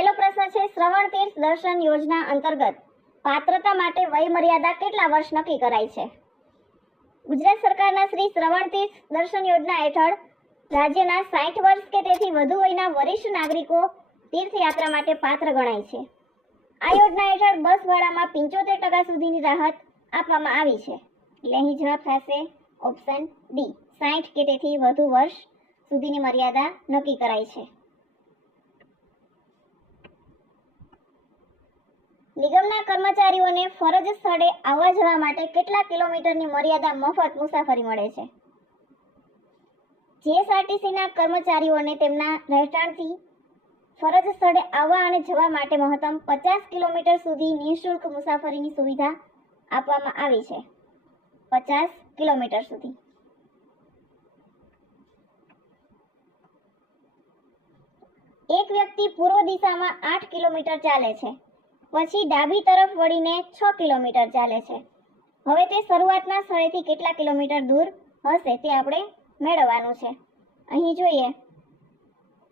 પહેલો પ્રશ્ન છે, શ્રવણ તીર્થ દર્શન યોજના અંતર્ગત પાત્રતા માટે વય મર્યાદા કેટલા વર્ષ નક્કી કરાઈ છે? ગુજરાત સરકારના શ્રી શ્રવણ તીર્થ દર્શન યોજના હેઠળ રાજ્યના 60 વર્ષ કે તેથી વધુ વયના વરિષ્ઠ નાગરિકો તીર્થયાત્રા માટે પાત્ર ગણાય છે. આ યોજના હેઠળ બસ ભાડામાં 75% સુધીની રાહત આપવામાં આવી છે. એટલે અહીં જવાબ થશે ઓપ્શન ડી, 60 કે તેથી વધુ વર્ષ સુધીની મર્યાદા નક્કી કરાઈ છે. નિગમના કર્મચારીઓને ફરજ સ્થળે આવવા જવા માટે કેટલા કિલોમીટરની મર્યાદા મફત મુસાફરી મળે છે? જીએસઆરટીસીના કર્મચારીઓને તેમના રહેઠાણથી ફરજ સ્થળે આવવા અને જવા માટે મહત્તમ 50 કિલોમીટર સુધી નિઃશુલ્ક મુસાફરીની સુવિધા આપવામાં આવી છે. 50 કિલોમીટર સુધી. એક વ્યક્તિ પૂર્વ દિશામાં 8 કિલોમીટર ચાલે છે, પછી ડાબી તરફ વળીને 6 કિલોમીટર ચાલે છે. હવે તે શરૂઆતના સ્થળેથી કેટલા કિલોમીટર દૂર હશે તે આપણે મેળવવાનું છે. અહીં જોઈએ,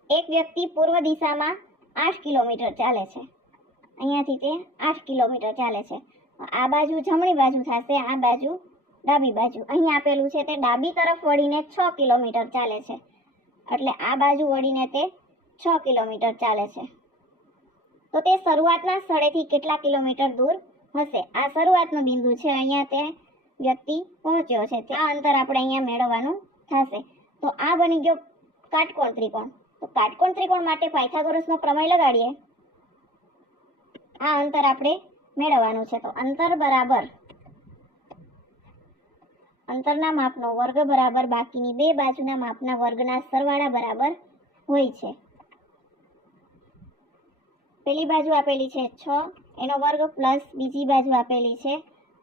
એક વ્યક્તિ પૂર્વ દિશામાં 8 કિલોમીટર ચાલે છે. અહીંયાથી તે 8 કિલોમીટર ચાલે છે. આ બાજુ જમણી બાજુ થશે, આ બાજુ ડાબી બાજુ. અહીં આપેલું છે તે ડાબી તરફ વળીને 6 કિલોમીટર ચાલે છે, એટલે આ બાજુ વળીને તે 6 કિલોમીટર ચાલે છે. તો તે શરૂઆતના સ્થળેથી કેટલા કિલોમીટર દૂર હશે? આ શરૂઆતનો બિંદુ છે, અહીંયા તે વ્યક્તિ પહોંચ્યો છે, તે આ અંતર આપણે અહીંયા મેળવવાનું થશે. તો આ બની ગયો કાટકોણ ત્રિકોણ. તો કાટકોણ ત્રિકોણ માટે પાયથાગોરસનો પ્રમેય લગાડીએ. આ અંતર આપણે મેળવવાનું છે. તો અંતર બરાબર અંતરના માપનો વર્ગ બરાબર બાકીની બે બાજુના માપના વર્ગના સરવાળા બરાબર હોય છે. પેલી બાજુ આપેલી છે 6 એનો વર્ગ પ્લસ બીજી બાજુ આપેલી છે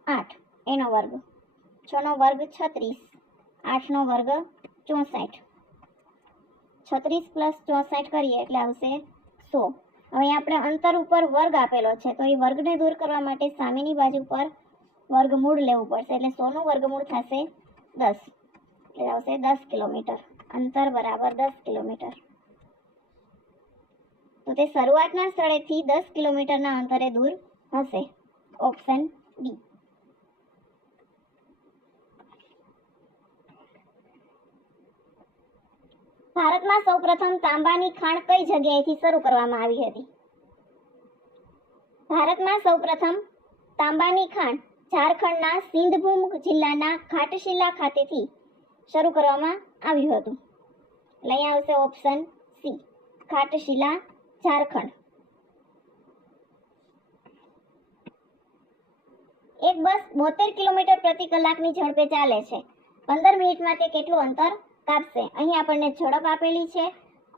8 એનો વર્ગ. 6 નો વર્ગ 36, 8 નો વર્ગ 64. 36 પ્લસ 64 કરીએ એટલે આવશે 100. હવે આપણે અંતર ઉપર વર્ગ આપેલો છે, તો એ વર્ગને દૂર કરવા માટે સામેની બાજુ પર વર્ગમૂળ લેવું પડશે. એટલે 100 નું વર્ગમૂળ થશે 10, એટલે આવશે 10 કિલોમીટર. અંતર બરાબર 10 કિલોમીટર. તો તે શરૂઆતના સ્થળેથી 10 કિલોમીટરના અંતરે દૂર હશે. Option D. ભારતમાં સૌપ્રથમ તાંબાની ખાણ કઈ જગ્યાએથી શરૂ કરવામાં આવી હતી? ભારતમાં સૌપ્રથમ તાંબાની ખાણ ઝારખંડના સિંધભૂમ જિલ્લાના ઘાટશિલા ખાતેથી શરૂ કરવામાં આવ્યું હતું. એટલે અહીંયા આવશે ઓપ્શન સી, ઘાટશિલા, ઝારખંડ. એક બસ 72 કિલોમીટર પ્રતિ કલાકની ઝડપે ચાલે છે. 15 મિનિટમાં તે કેટલું અંતર કાપશે? અહીં આપણને ઝડપ આપેલી છે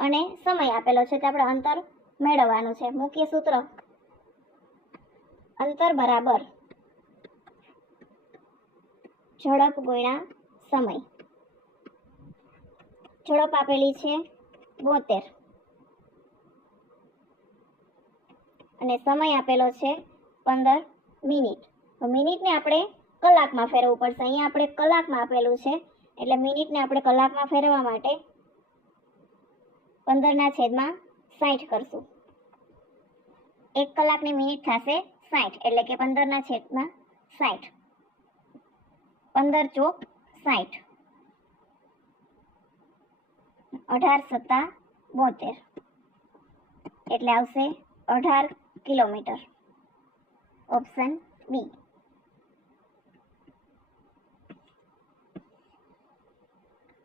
અને સમય આપેલો છે, તો આપણે અંતર મેળવવાનું છે. મુખ્ય સૂત્ર અંતર બરાબર ઝડપ ગુણ્યા સમય. ઝડપ આપેલી છે 72 અને સમય આપેલો છે 15 મિનિટ. તો મિનિટને આપણે કલાકમાં ફેરવવું પડશે. અહીંયા આપણે કલાકમાં આપેલું છે, એટલે મિનિટને આપણે કલાકમાં ફેરવવા માટે 15/60 કરશું. 1 કલાકની મિનિટ થશે 60, એટલે કે 15/60. 15 ચોક 60, 18 સત્તા 72, એટલે આવશે 18 કિલોમીટર. Option B.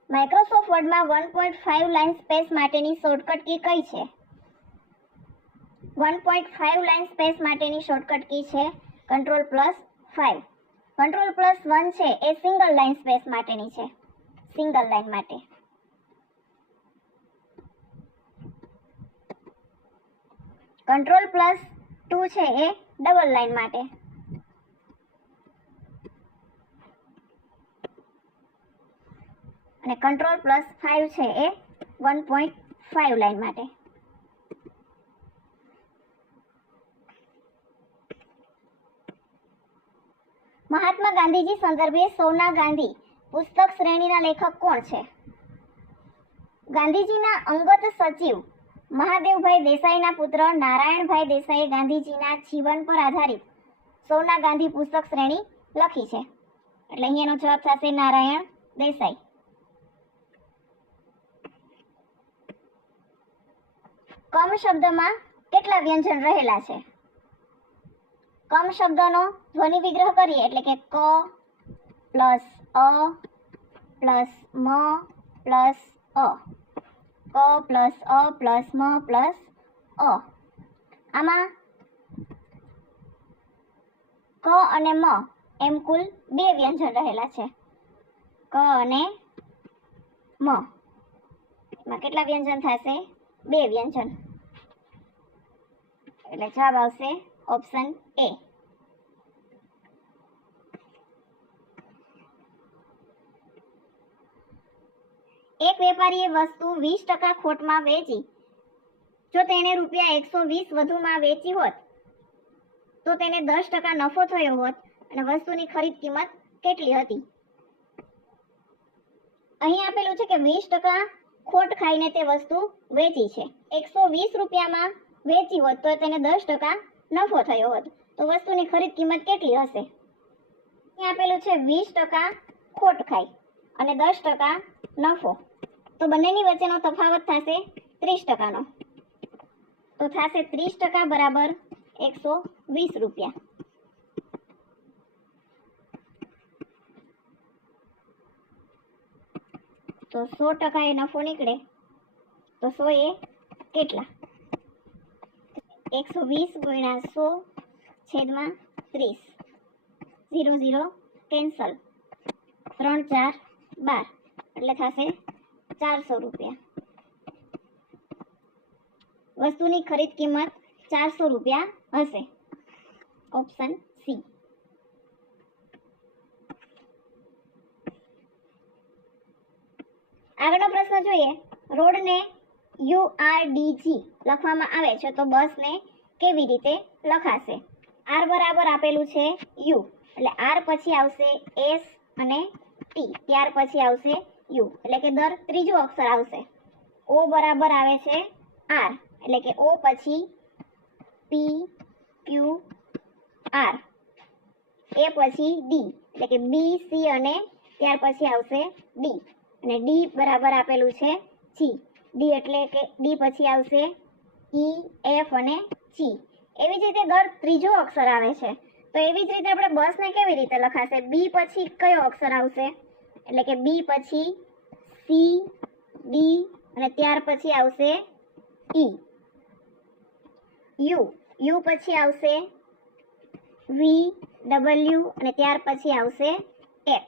માઇક્રોસોફ્ટ વર્ડમાં 1.5 લાઇન સ્પેસ માટેની શોર્ટકટ કી કઈ છે? 1.5 લાઇન સ્પેસ માટેની શોર્ટકટ કી છે Ctrl+5. Ctrl+1 છે એ સિંગલ લાઇન સ્પેસ માટેની છે, સિંગલ લાઇન માટે. Ctrl+2 છે એ ડબલ લાઇન માટે. અને Ctrl+5 છે એ 1.5 લાઇન માટે. મહાત્મા ગાંધીજી સંદર્ભે સોના ગાંધી પુસ્તક શ્રેણીના લેખક કોણ છે? ગાંધીજીના અંગત સચિવ મહાદેવભાઈ દેસાઈના પુત્ર નારાયણભાઈ દેસાઈએ ગાંધીજીના જીવન પર આધારિત સૌના ગાંધી પુસ્તક શ્રેણી લખી છે. એટલે અહીંયાનો જવાબ થશે નારાયણ દેસાઈ. કમ શબ્દમાં કેટલા વ્યંજન રહેલા છે? કમ શબ્દનો ધ્વનિ વિગ્રહ કરીએ એટલે કે ક પ્લસ અ પ્લસ મ પ્લસ અ, ક પ્લસ અ પ્લસ મ પ્લસ અ. આમાં ક અને મ એમ કુલ 2 વ્યંજન રહેલા છે. ક અને મ એમાં કેટલા વ્યંજન થશે? 2 વ્યંજન. એટલે જવાબ આવશે ઓપ્શન એ. એક વેપારીએ વસ્તુ 20% ખોટમાં વેચી. જો તેણે રૂપિયા 120 વધુમાં વેચી હોત તો તેને 10% નફો થયો હોત અને વસ્તુની ખરીદ કિંમત કેટલી હતી? અહીં આપેલું છે કે 20% ખોટ ખાઈને તે વસ્તુ વેચી છે. 120 રૂપિયામાં વેચી હોત તો તેને 10% નફો થયો હોત તો વસ્તુની ખરીદ કિંમત કેટલી હશે? અહીં આપેલું છે 20% ખોટ ખાઈ અને 10% નફો, તો બંનેની વચ્ચેનો તફાવત થશે 30%નો. તો થશે 30% બરાબર 120 રૂપિયા. તો 100% એ નફો નીકળે તો 100 એ કેટલા? 120 ગુણ્યા 100 છેદમાં 30. 0 0 કેન્સલ. 3 4 12 એટલે થશે 400 રૂપિયા. વસ્તુની ખરીદ કિંમત 400 રૂપિયા હશે. Option C. આગળનો પ્રશ્ન જોઈએ. રોડને URDG લખવામાં આવે છે તો બસને કેવી રીતે લખાશે? R બરાબર આપેલું છે U, એટલે R પછી આવશે S અને T, ત્યાર પછી આવશે U, એટલે કે દર ત્રીજું અક્ષર આવશે. O બરાબર આવે છે R, એટલે કે O પછી P Q R, A પછી D, એટલે કે B C અને ત્યાર પછી આવશે D, અને D બરાબર આપેલું છે G, D એટલે કે D પછી આવશે E F અને G. એવી જ રીતે દર ત્રીજો અક્ષર આવે છે તો એવી જ રીતે આપણે બસને કેવી રીતે લખાશે? B પછી કયો અક્ષર આવશે? એટલે કે B પછી C D અને ત્યાર પછી આવશે E. U પછી આવશે V W અને ત્યાર પછી આવશે X.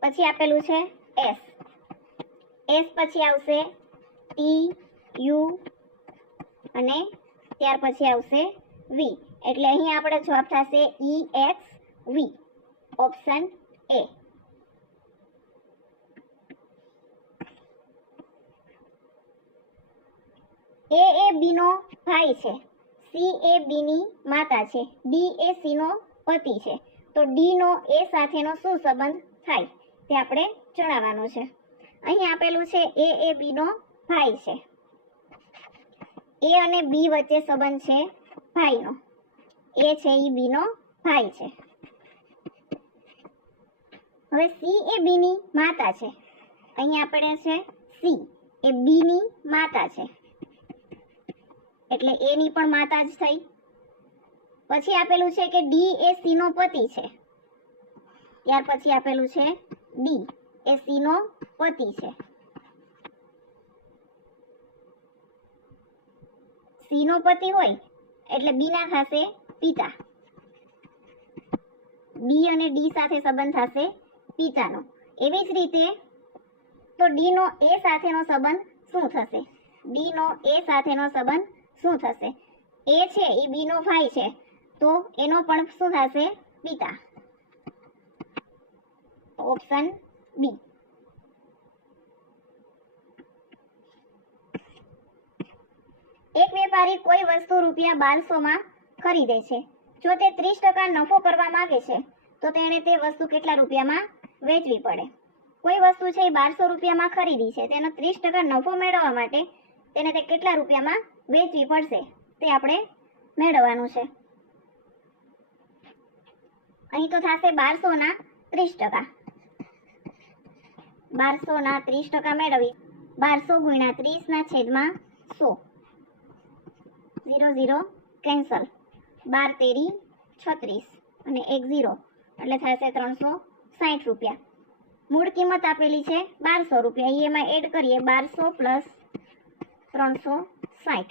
પછી આપેલું છે S. S પછી આવશે T U અને ત્યાર પછી આવશે V. એટલે અહીં આપણે જવાબ થશે EX V. Option A. A B નો ભાઈ છે, C એ B ની માતા છે, D એ C નો પતિ છે, તો D નો A સાથેનો શું સંબંધ થાય તે આપણે જણાવવાનું છે. અહીં આપેલું છે A એ B નો ભાઈ છે. A અને B વચ્ચે સંબંધ છે ભાઈનો. A છે એ B નો ભાઈ છે. હવે C એ B ની માતા છે. અહીં આપણે છે C એ B ની માતા છે, એટલે A ની પણ માતા જ થઈ. પછી આપેલું છે કે D એ C નો પતિ છે, ત્યાર પછી આપેલું છે D એ C નો પતિ છે. C નો પતિ હોય એટલે B ના થશે પિતા. B અને D સાથે સંબંધ થશે પિતાનો. એવી જ રીતે તો D નો A સાથેનો સંબંધ શું થશે? D નો A સાથેનો સંબંધ શું થશે? A છે એ B નો ભાઈ છે તો એનો પણ શું થશે? પિતા. Option B. એક વેપારી કોઈ વસ્તુ રૂપિયા 1200માં ખરીદે છે. જો તે 30% નફો કરવા માંગે છે તો તેણે તે વસ્તુ કેટલા રૂપિયામાં વેચવી પડે? કોઈ વસ્તુ છે એ 1200 રૂપિયામાં ખરીદી છે, તેનો 30% નફો મેળવવા માટે તેને તે કેટલા રૂપિયામાં વેચવી પડશે તે આપણે મેળવવાનું છે. અહીં તો થશે 1200 ના 30%. 1200 ના 30% મેળવી 1200 ગુણ્યા 30 ના છેદમાં 100. 0 0 કેન્સલ. 12 તેરી 36 અને 1 0 એટલે થશે 360 રૂપિયા. મૂળ કિંમત આપેલી છે 1200 રૂપિયા. એમાં એડ કરીએ 1200 પ્લસ 360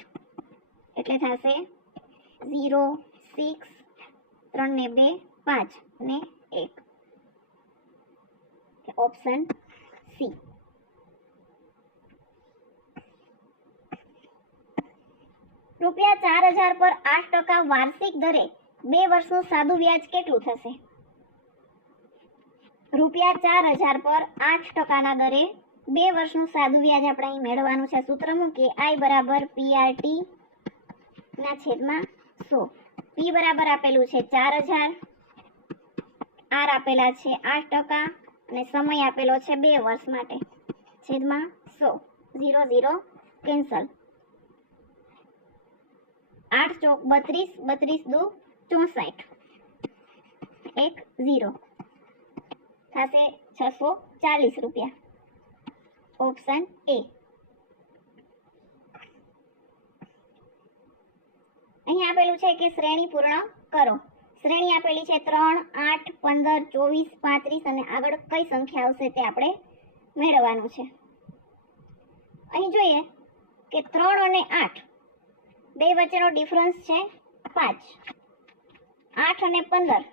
એટલે થશે 0 6 3 ને 2 5 અને 1. Option C. રૂપિયા 4000 પર 8% વાર્ષિક દરે 2 વર્ષનું સાદું વ્યાજ કેટલું થશે? રૂપિયા 4000 પર 8%ના દરે 2 વર્ષનું સાદું વ્યાજ આપણે અહીં મેળવવાનું છે. સૂત્ર મૂકીએ I બરાબર PRT ના છેદમાં 100. P બરાબર આપેલું છે 4000, R આપેલા છે 8% અને સમય આપેલો છે 2 વર્ષ માટે છેદમાં 100. 0 0 કેન્સલ. 8 ચોક 32, 32 દુ 64, 1 0 થશે 640 રૂપિયા. Option A. અહીં આપેલું છે કે શ્રેણી પૂર્ણ કરો. શ્રેણી આપેલી છે 3, 8, 15, 24, 35 અને આગળ કઈ સંખ્યા આવશે તે આપણે મેળવવાનું છે. અહીં જોઈએ કે 3 અને 8 બે વચ્ચેનો ડિફરન્સ છે 5. 8 અને 15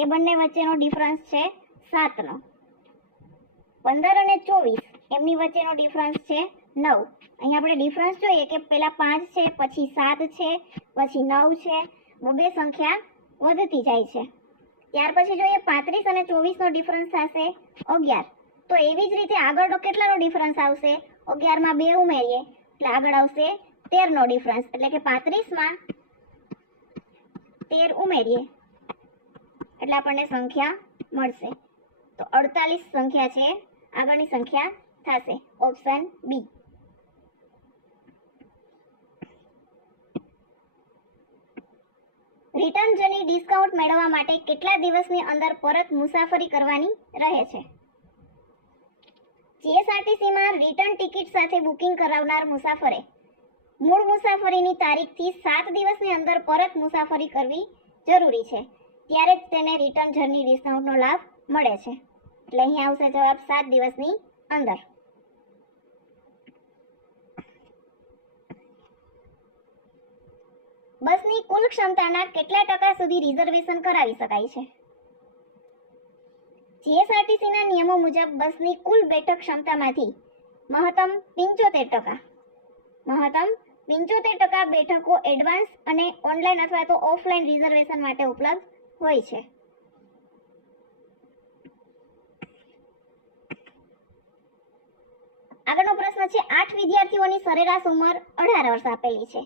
એ બંને વચ્ચેનો ડિફરન્સ છે 7નો. 15 અને 24 એમની વચ્ચેનો ડિફરન્સ છે 9. અહીં આપણે ડિફરન્સ જોઈએ કે પહેલા 5 છે, પછી 7 છે, પછી 9 છે. બે સંખ્યા વધતી જાય છે. ત્યાર પછી જોઈએ 35 અને 24 નો ડિફરન્સ થશે 11. તો એવી જ રીતે આગળનો કેટલાનો ડિફરન્સ આવશે? 11 માં 2 ઉમેરીએ એટલે આગળ આવશે 13 નો ડિફરન્સ. એટલે કે 35 માં 13 ઉમેરીએ એટલે આપણને સંખ્યા મળશે. તો 48 સંખ્યા છે આગળની સંખ્યા થશે. Option B. Return journey discount મેળવવા માટે કેટલા દિવસની અંદર પરત મુસાફરી કરવાની રહે છે? જીએસઆરટીસીમાં રિટર્ન ટિકિટ સાથે બુકિંગ કરાવનાર મુસાફરે મૂળ મુસાફરીની તારીખથી 7 દિવસની અંદર પરત મુસાફરી કરવી જરૂરી છે. ત્યારે જ તેને રિટર્ન જર્ની ડિસ્કાઉન્ટનો લાભ મળે છે. એટલે અહીં આવશે જવાબ 7 દિવસની અંદર. બસની કુલ ક્ષમતાના કેટલા ટકા સુધી રિઝર્વેશન કરાવી શકાય છે? જીએસઆરટીસીના નિયમો મુજબ બસની કુલ બેઠક ક્ષમતામાંથી મહત્તમ 75% બેઠકો એડવાન્સ અને ઓનલાઈન અથવા તો ઓફલાઈન રિઝર્વેશન માટે ઉપલબ્ધ હોય છે. આગળનો પ્રશ્ન છે 8 વિદ્યાર્થીઓની સરેરાશ ઉંમર 18 વર્ષ આપેલી છે.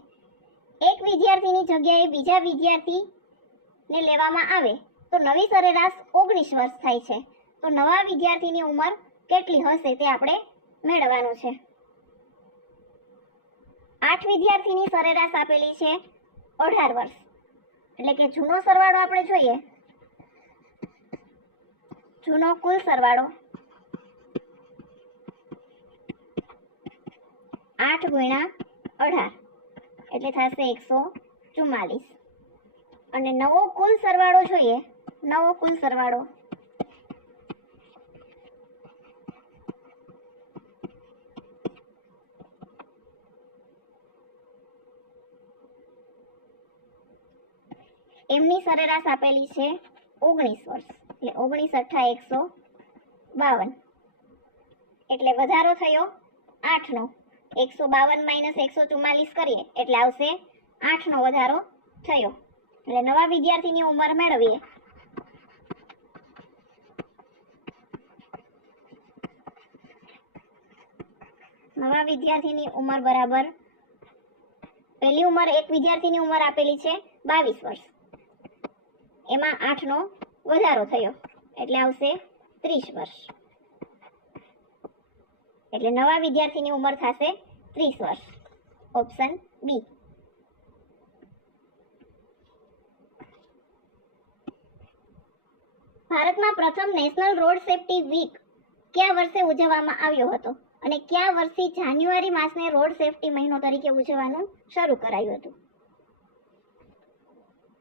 એક વિદ્યાર્થીની જગ્યાએ બીજા વિદ્યાર્થીને લેવામાં આવે તો નવી સરેરાશ 19 વર્ષ થાય છે. તો નવા વિદ્યાર્થીની ઉંમર કેટલી હશે તે આપણે મેળવવાનું છે. 8 વિદ્યાર્થીની સરેરાશ આપેલી છે 18 વર્ષ. એટલે કે જૂનો સરવાળો આપણે જોઈએ. જૂનો કુલ સરવાળો 8 ગુણ્યા 18 એટલે થશે 144. અને નવો કુલ સરવાળો જોઈએ. નવો કુલ સરવાળો એમની સરેરાશ આપેલી છે 19 વર્ષ. એટલે 19 × 8 152. એટલે વધારો થયો 8 નો. 152 માઇનસ 144 કરીએ એટલે આવશે 8 નો વધારો થયો. એટલે નવા વિદ્યાર્થીની ઉંમર મેળવીએ. નવા વિદ્યાર્થીની ઉંમર બરાબર પહેલી ઉંમર એક વિદ્યાર્થીની ઉંમર આપેલી છે 22 વર્ષ. એમાં 8 નો વધારો થયો એટલે આવશે 30 વર્ષ. એટલે નવા વિદ્યાર્થીની ઉંમર થશે 30 વર્ષ. Option B. ભારતમાં પ્રથમ નેશનલ રોડ સેફ્ટી વીક કયા વર્ષે ઉજવવામાં આવ્યો હતો અને કયા વર્ષથી જાન્યુઆરી માસને રોડ સેફ્ટી મહિનો તરીકે ઉજવવાનું શરૂ કરાયું હતું?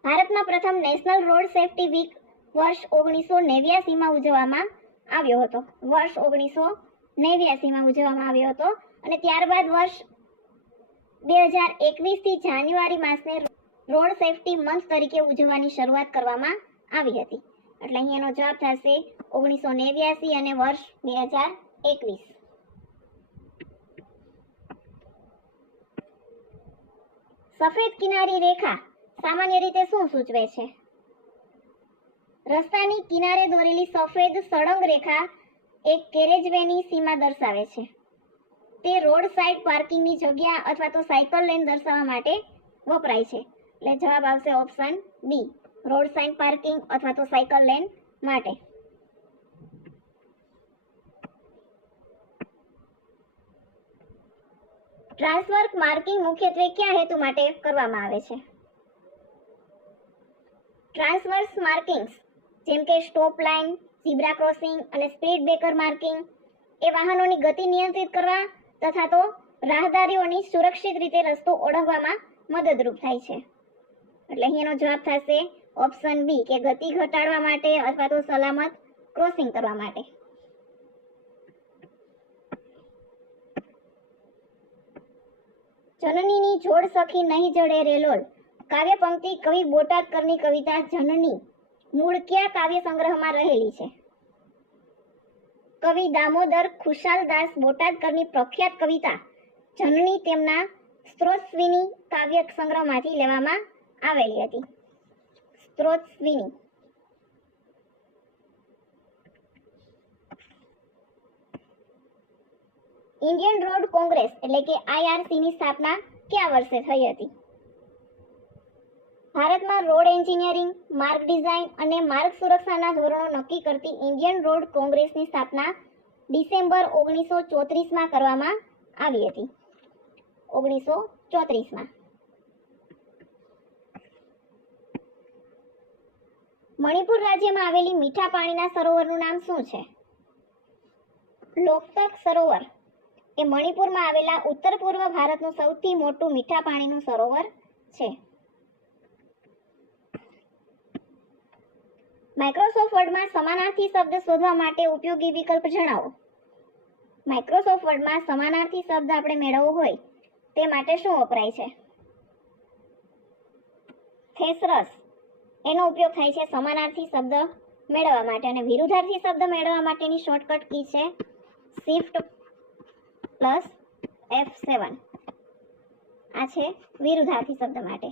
ભારતમાં પ્રથમ નેશનલ રોડ સેફ્ટી વીક વર્ષ 1989માં ઉજવવામાં આવ્યો હતો. વર્ષ 1989માં ઉજવવામાં આવ્યો હતો અને ત્યારબાદ વર્ષ 2021થી જાન્યુઆરી માસને રોડ સેફ્ટી મંથ તરીકે ઉજવવાની શરૂઆત કરવામાં આવી હતી. એટલે અહીંયાનો જવાબ થશે 1989 અને વર્ષ 2021. સફેદ કિનારી રેખા સામાન્ય રીતે શું સૂચવે છે? રસ્તાની કિનારે દોરેલી સફેદ સળંગ રેખા એક કેરેજવેની સીમા દર્શાવે છે. તે રોડ સાઇડ પાર્કિંગની જગ્યા અથવા તો સાયકલ લેન દર્શાવવા માટે વપરાય છે. એટલે જવાબ આવશે option B, road side parking અથવા તો સાયકલ લેન માટે. ટ્રાન્સવર્સ માર્કિંગ મુખ્યત્વે કયા હેતુ માટે કરવામાં આવે છે? ટ્રાન્સવર્સ માર્કિંગ્સ જેમ કે સ્ટોપ લાઇન, ઝીબ્રા ક્રોસિંગ અને સ્પીડ બ્રેકર માર્કિંગ એ વાહનોની ગતિ નિયંત્રિત કરવા તથા તો રાહદારીઓની સુરક્ષિત રીતે રસ્તો ઓળંગવામાં મદદરૂપ થાય છે. એટલે અહીંયાનો જવાબ થશે ઓપ્શન બી કે ગતિ ઘટાડવા માટે અથવા તો સલામત ક્રોસિંગ કરવા માટે. જનનીની જોડ સખી નહીં જડે રેલોલ કાવ્ય પંક્તિ કવિ બોટાદકરની કવિતા જનની મૂળ કયા કાવ્ય સંગ્રહમાં રહેલી છે? કવિ દામોદર ખુશાલદાસ બોટાદકરની પ્રખ્યાત કવિતા જનની તેમના સ્ત્રોતસ્વિની કાવ્ય સંગ્રહમાંથી લેવામાં આવેલી હતી. સ્ત્રોતસ્વિની. ઇન્ડિયન રોડ કોંગ્રેસ એટલે કે IRC ની સ્થાપના કયા વર્ષે થઈ હતી? ભારતમાં રોડ એન્જિનિયરિંગ, માર્ગ ડિઝાઇન અને માર્ગ સુરક્ષાના ધોરણો નક્કી કરતી ઇન્ડિયન રોડ કોંગ્રેસની સ્થાપના ડિસેમ્બર 1934માં કરવામાં આવી હતી. 1934માં. મણિપુર રાજ્યમાં આવેલી મીઠા પાણીના સરોવરનું નામ શું છે? લોકતક સરોવર એ મણિપુરમાં આવેલા ઉત્તર પૂર્વ ભારતનું સૌથી મોટું મીઠા પાણીનું સરોવર છે. માઇક્રોસોફ્ટ વર્ડમાં સમાનાર્થી શબ્દ શોધવા માટે ઉપયોગી વિકલ્પ જણાવો. માઇક્રોસોફ્ટ વર્ડમાં સમાનાર્થી શબ્દ આપણે મેળવવો હોય તે માટે શું વપરાય છે? થેસરસ એનો ઉપયોગ થાય છે સમાનાર્થી શબ્દ મેળવવા માટે અને વિરુદ્ધાર્થી શબ્દ મેળવવા માટેની શોર્ટકટ કી છે Shift પ્લસ F7. આ છે વિરુદ્ધાર્થી શબ્દ માટે.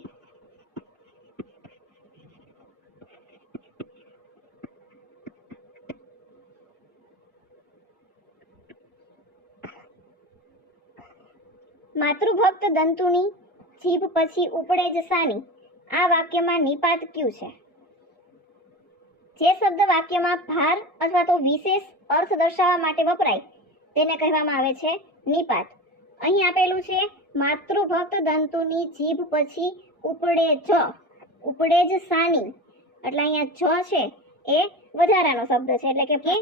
માતૃભક્ત દંતુની જીભ પછી ઉપડે જ સાની આ વાક્યમાં નિપાત ક્યુ છે? જે શબ્દ વાક્યમાં ભાર અથવા તો વિશેષ અર્થ દર્શાવવા માટે વપરાય તેને કહેવામાં આવે છે નિપાત. અહીં આપેલું છે માતૃભક્ત દંતુની જીભ પછી ઉપડે જ સાની. એટલે અહીંયા જ છે એ વધારાનો શબ્દ છે એટલે કે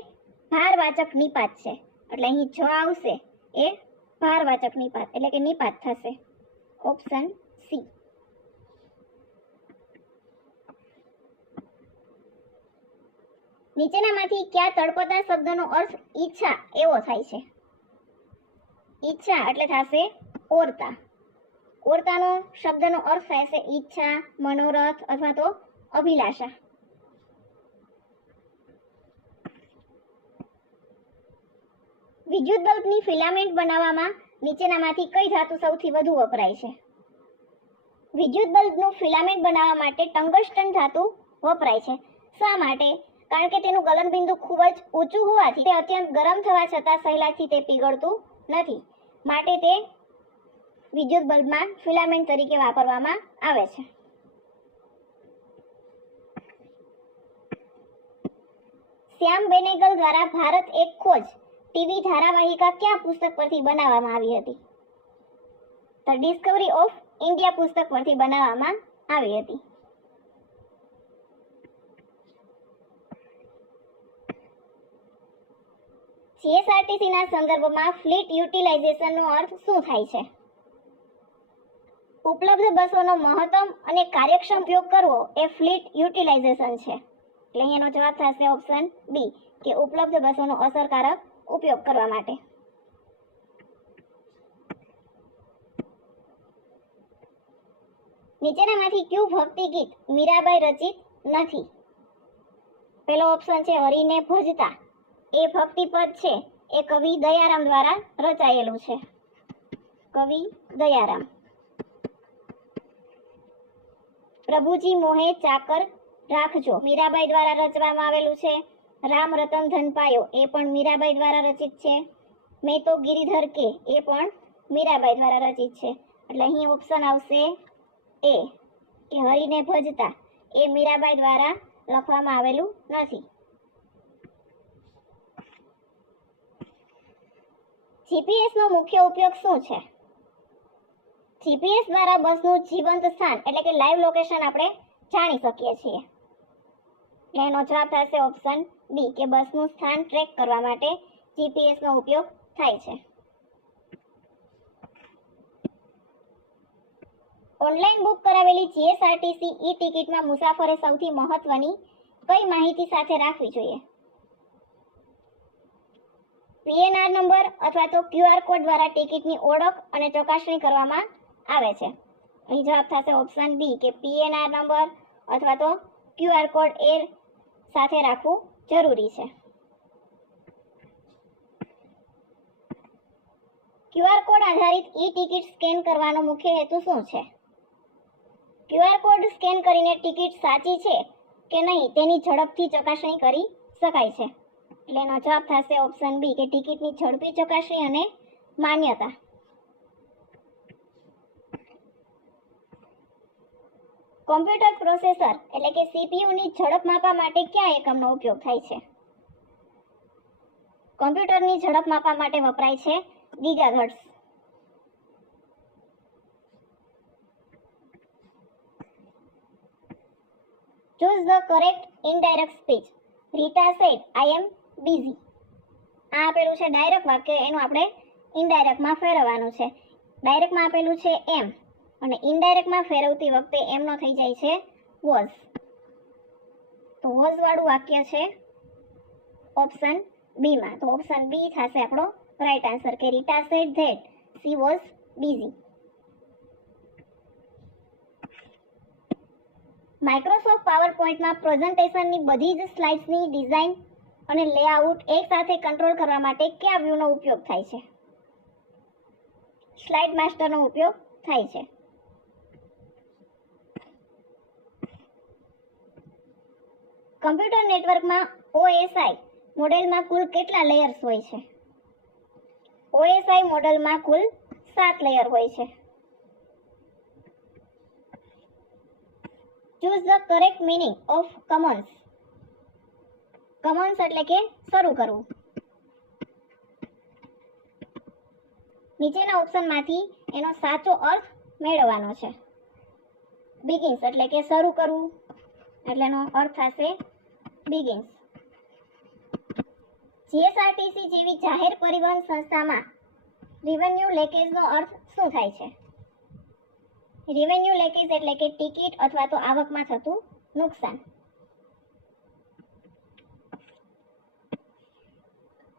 ભારવાચક નિપાત છે. એટલે અહીં જ આવશે એ ભારવાચક નિપાત એટલે કે નિપાત થશે. Option C. નીચેનામાંથી કયા તળપદા શબ્દનો અર્થ ઈચ્છા એવો થાય છે? ઈચ્છા એટલે થશે ઓરતા. ઓરતાનો શબ્દનો અર્થ થાય છે ઈચ્છા, મનોરથ અથવા તો અભિલાષા. વિદ્યુત બલ્બની ફિલામેન્ટ બનાવવામાં નીચેનામાંથી કઈ ધાતુ સૌથી વધુ વપરાય છે? વિદ્યુત બલ્બનું ફિલામેન્ટ બનાવવા માટે ટંગસ્ટન ધાતુ વપરાય છે. શા માટે? કારણ કે તેનું ગલનબિંદુ ખૂબ જ ઊંચું હોવાથી તે અત્યંત ગરમ થવા છતાં સહેલાઈથી તે પીગળતું નથી. માટે તે વિદ્યુત બલ્બમાં ફિલામેન્ટ તરીકે વાપરવામાં આવે છે. શ્યામ બેનેગલ દ્વારા ભારત એક ખોજ ટીવી ધારાવાહિકા કયા પુસ્તક પરથી બનાવવામાં આવી હતી? ધ ડિસ્કવરી ઓફ ઇન્ડિયા પુસ્તક પરથી બનાવવામાં આવી હતી. જીએસઆરટીસીના સંદર્ભમાં ફ્લીટ યુટિલાઇઝેશનનો અર્થ શું થાય છે? ઉપલબ્ધ બસોનો મહત્તમ અને કાર્યક્ષમ ઉપયોગ કરવો એ ફ્લીટ યુટિલાઇઝેશન છે. એટલે અહીંયાનો જવાબ થશે ઓપ્શન બી કે ઉપલબ્ધ બસોનો અસરકારક ઉપયોગ કરવા માટે. નીચેનામાંથી કયું ભક્તિ ગીત મીરાબાઈ રચિત નથી? પહેલો ઓપ્શન છે હરિને ભજતા. એ ભક્તિ પદ છે એ કવિ દયારામ દ્વારા રચાયેલું છે. કવિ દયારામ. પ્રભુજી મોહે ચાકર રાખજો મીરાબાઈ દ્વારા રચવામાં આવેલું છે. રામ રતન ધન પાયો એ પણ મીરાબાઈ દ્વારા રચિત છે. મેં તો ગિરિધર કે એ પણ મીરાબાઈ દ્વારા રચિત છે. એટલે અહીં ઓપ્શન આવશે એ કે હરિને ભજતા એ મીરાબાઈ દ્વારા લખવામાં આવેલું નથી. જીપીએસ નો મુખ્ય ઉપયોગ શું છે? જીપીએસ દ્વારા બસનું જીવંત સ્થાન એટલે કે લાઈવ લોકેશન આપણે જાણી શકીએ છીએ. એનો જવાબ થશે ઓપ્શન બી કે બસનું સ્થાન ટ્રેક કરવા માટે જીપીએસ નો ઉપયોગ થાય છે. ઓનલાઈન બુક કરાવેલી જીએસઆરટીસી ઈ ટિકિટમાં મુસાફરે સૌથી મહત્વની કઈ માહિતી સાથે રાખવી જોઈએ? પીએનઆર નંબર અથવા તો ક્યુઆર કોડ દ્વારા ટિકિટની ઓળખ અને ચકાસણી કરવામાં આવે છે. અહીં જવાબ થશે ઓપ્શન બી કે પીએનઆર નંબર અથવા તો ક્યુઆર કોડ એ સાથે રાખવું જરૂરી છે. ક્યુઆર કોડ આધારિત ઈ ટિકિટ સ્કેન કરવાનો મુખ્ય હેતુ શું છે? ક્યુઆર કોડ સ્કેન કરીને ટિકિટ સાચી છે કે નહીં તેની ઝડપથી ચકાસણી કરી શકાય છે. એટલે એનો જવાબ થશે ઓપ્શન બી કે ટિકિટની ઝડપી ચકાસણી અને માન્યતા. કોમ્પ્યુટર પ્રોસેસર એટલે કે સીપીયુની ઝડપ માપવા માટે કયા એકમનો ઉપયોગ થાય છે? કોમ્પ્યુટરની ઝડપ માપવા માટે વપરાય છે gigahertz. Choose the correct indirect speech. Rita said, I am busy. આ આપેલું છે ડાયરેક્ટ વાક્ય, એનું આપણે ઇનડાયરેક્ટમાં ફેરવવાનું છે. ડાયરેક્ટમાં આપેલું છે એમ અને ઇનડાયરેક્ટમાં ફેરવતી વખતે એમનો થઈ જાય છે વોઝ. તો વોઝ વાળું વાક્ય છે ઓપ્શન બી માં. તો ઓપ્શન બી થશે આપણો રાઈટ આન્સર કે Rita said that she was busy. Microsoft પાવરપોઈન્ટમાં પ્રેઝન્ટેશનની બધી જ સ્લાઇડ્સની ડિઝાઇન અને લેઆઉટ એક સાથે કંટ્રોલ કરવા માટે કયા વ્યૂનો ઉપયોગ થાય છે? સ્લાઇડ માસ્ટરનો ઉપયોગ થાય છે. કમ્પ્યુટર નેટવર્કમાં ઓએસઆઈ મોડેલમાં કુલ કેટલા લેયર્સ હોય છે? ઓએસઆઈ મોડેલમાં કુલ 7 લેયર હોય છે. Choose the correct meaning of commons. commons એટલે કે શરૂ કરવું. નીચેના ઓપ્શનમાંથી એનો સાચો અર્થ મેળવવાનો છે. begins એટલે કે શરૂ કરવું, એટલે એનો અર્થ થશે begins. જીએસઆરટીસી જેવી જાહેર પરિવહન સંસ્થામાં રેવન્યુ લેકેજનો અર્થ શું થાય છે? રેવન્યુ લેકેજ એટલે કે ટિકિટ અથવા તો આવકમાં થતું નુકસાન.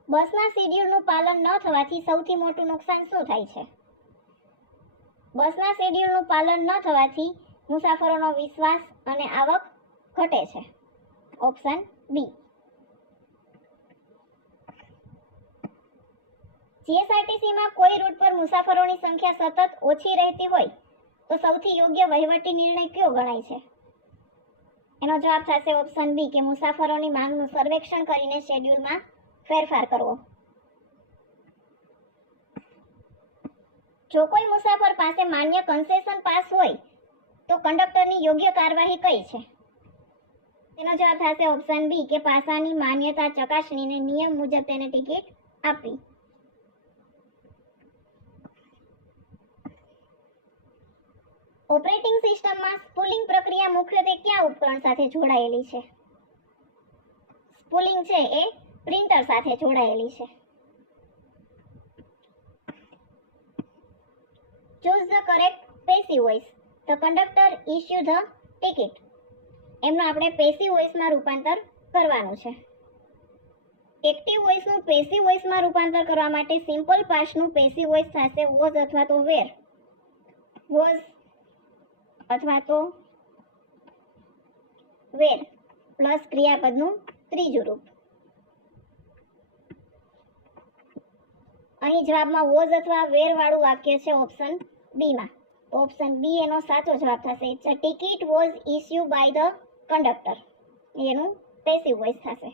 બસના શેડ્યુલનું પાલન ન થવાથી સૌથી મોટું નુકસાન શું થાય છે? બસના શેડ્યુલનું પાલન ન થવાથી મુસાફરોનો વિશ્વાસ અને આવક ઘટે છે. Option B. જીએસઆરટીસીમાં કોઈ રૂટ પર મુસાફરોની સંખ્યા સતત ઓછી રહેતી હોય તો સૌથી યોગ્ય વહીવટી નિર્ણય કયો ગણાય છે? એનો જવાબ થશે ઓપ્શન બી કે મુસાફરોની માંગનું સર્વેક્ષણ કરીને શેડ્યુલમાં ફેરફાર કરવો. જો કોઈ મુસાફર પાસે માન્ય કન્સેશન પાસ હોય તો કંડક્ટરની યોગ્ય કાર્યવાહી કઈ છે? એનો જવાબ થશે ઓપ્શન બી કે પાસાની માન્યતા ચકાસણીને નિયમ મુજબ તેને ટિકિટ આપવી. ઓપરેટિંગ સિસ્ટમમાં સ્પૂલિંગ પ્રક્રિયા મુખ્યત્વે કયા ઉપકરણ સાથે જોડાયેલી છે? સ્પૂલિંગ છે એ પ્રિન્ટર સાથે જોડાયેલી છે. Choose the correct passive voice. The conductor issue the ticket. એમનું આપણે પેસિવ વોઇસમાં રૂપાંતર કરવાનું છે. એક્ટિવ વોઇસનું પેસિવ વોઇસમાં રૂપાંતર કરવા માટે સિમ્પલ પાસ્ટનું પેસિવ વોઇસ થશે વોઝ અથવા તો વેર. વોઝ અથવા તો વેર પ્લસ ક્રિયાપદનું ત્રીજું રૂપ. અહીં જવાબમાં વોઝ અથવા વેર વાળું વાક્ય છે ઓપ્શન બી માં. ઓપ્શન બી એનો સાચો જવાબ થશે. It's a ticket was issue by the conductor. એનું પેસિવ વોઇસ થશે.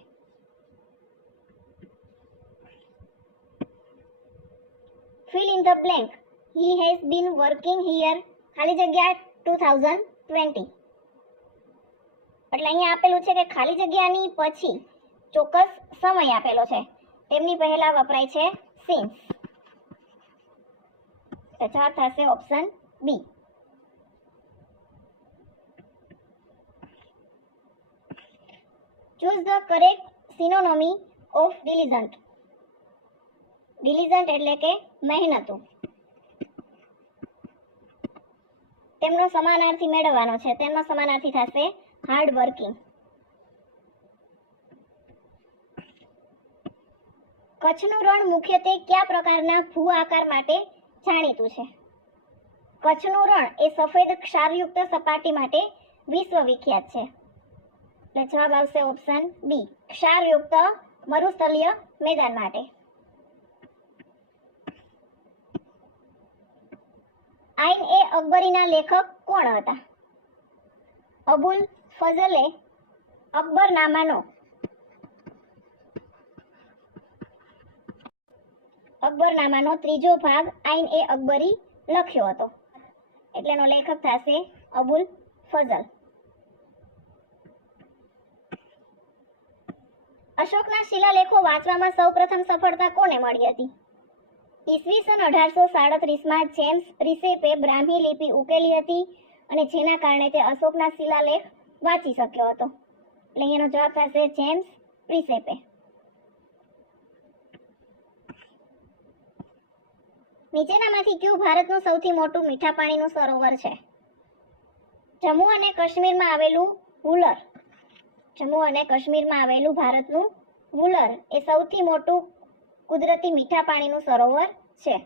Fill in the blank. He has been working here ખાલી જગ્યા 2020. એટલે અહીંયા આપેલું છે કે ખાલી જગ્યાની પછી ચોક્કસ સમય આપેલો છે. તેમની પહેલા વપરાય છે સિન્સ. તો જવાબ થશે option B. Choose the correct synonym of diligent. Diligent એટલે કે મહેનતુ. તેમનો સમાનાર્થી મેળવવાનો છે. તેમનો સમાનાર્થી થશે હાર્ડ વર્કિંગ. કચ્છનું રણ મુખ્યત્વે કયા પ્રકારના ભૂ આકાર માટે જાણીતું છે? કચ્છનું રણ એ સફેદ ક્ષારયુક્ત સપાટી માટે વિશ્વ વિખ્યાત છે. એટલે જવાબ આવશે ઓપ્શન બી, ક્ષારયુક્ત મરુસ્થલીય મેદાન માટે. આઈન એ અકબરીના લેખક કોણ હતા? અબુલ ફઝલે અકબરનામાનો ત્રીજો ભાગ આઈન એ અકબરી લખ્યો હતો. એટલે એનો લેખક થશે અબુલ ફઝલ. અશોકના શિલાલેખો વાંચવામાં સૌપ્રથમ સફળતા કોને મળી હતી? ઈસવીસન 1837માં જેમ્સ પ્રિસેપે બ્રાહ્મી લિપિ ઉકેલી હતી અને જેના કારણે તે અશોકના શિલાલેખ વાંચી શક્યો હતો. એટલે એનો જવાબ થશે જેમ્સ પ્રિસેપે. નીચેનામાંથી કયું ભારતનું સૌથી મોટું મીઠા પાણીનું સરોવર છે? જમ્મુ અને કાશ્મીરમાં આવેલું વુલર. જમ્મુ અને કાશ્મીરમાં આવેલું ભારતનું વુલર એ સૌથી મોટું કુદરતી મીઠા પાણીનું સરોવર છે.